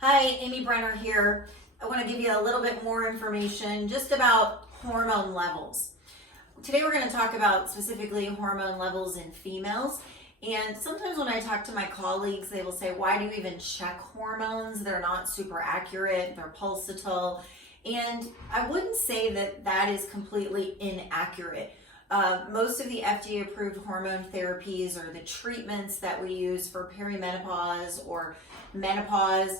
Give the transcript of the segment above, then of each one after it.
Hi, Amy Brenner here. I want to give you a little bit more information just about hormone levels. Today we're going to talk about specifically hormone levels in females. And sometimes when I talk to my colleagues, they will say, why do you even check hormones? They're not super accurate, they're pulsatile. And I wouldn't say that that is completely inaccurate. Most of the FDA approved hormone therapies or the treatments that we use for perimenopause or menopause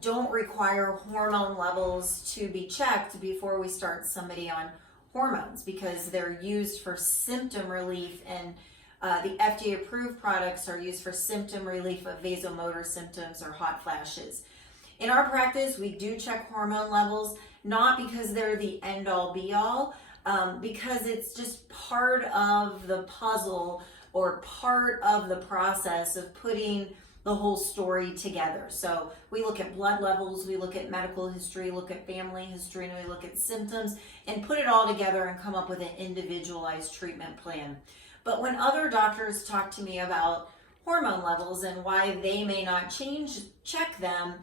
don't require hormone levels to be checked before we start somebody on hormones because they're used for symptom relief, and the FDA approved products are used for symptom relief of vasomotor symptoms or hot flashes. In our practice, we do check hormone levels, not because they're the end all be all, because it's just part of the puzzle or part of the process of putting the whole story together. So we look at blood levels, we look at medical history, look at family history, and we look at symptoms and put it all together and come up with an individualized treatment plan. But when other doctors talk to me about hormone levels and why they may not check them,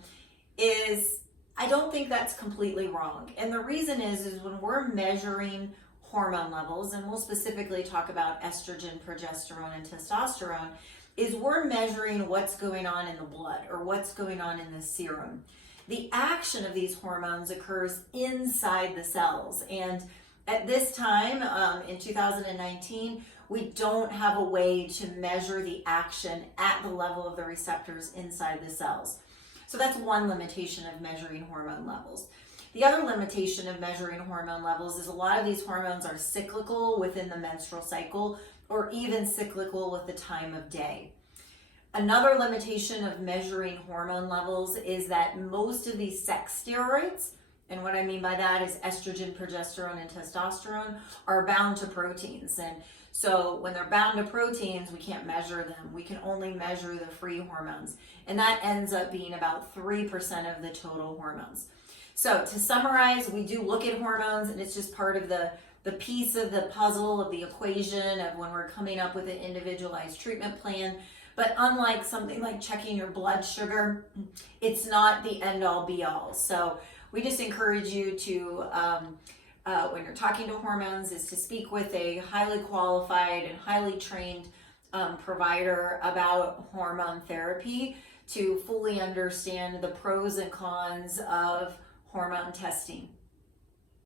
I don't think that's completely wrong. And the reason is when we're measuring hormone levels, and we'll specifically talk about estrogen, progesterone, and testosterone, is we're measuring what's going on in the blood or what's going on in the serum. The action of these hormones occurs inside the cells. And at this time, in 2019, we don't have a way to measure the action at the level of the receptors inside the cells. So that's one limitation of measuring hormone levels. The other limitation of measuring hormone levels is a lot of these hormones are cyclical within the menstrual cycle or even cyclical with the time of day. Another limitation of measuring hormone levels is that most of these sex steroids, and what I mean by that is estrogen, progesterone, and testosterone, are bound to proteins. And so when they're bound to proteins, we can't measure them. We can only measure the free hormones. And that ends up being about 3% of the total hormones. So to summarize, we do look at hormones, and it's just part of the piece of the puzzle of the equation of when we're coming up with an individualized treatment plan. But unlike something like checking your blood sugar, it's not the end all be all. So we just encourage you to, when you're talking to hormones, is to speak with a highly qualified and highly trained provider about hormone therapy to fully understand the pros and cons of hormone testing.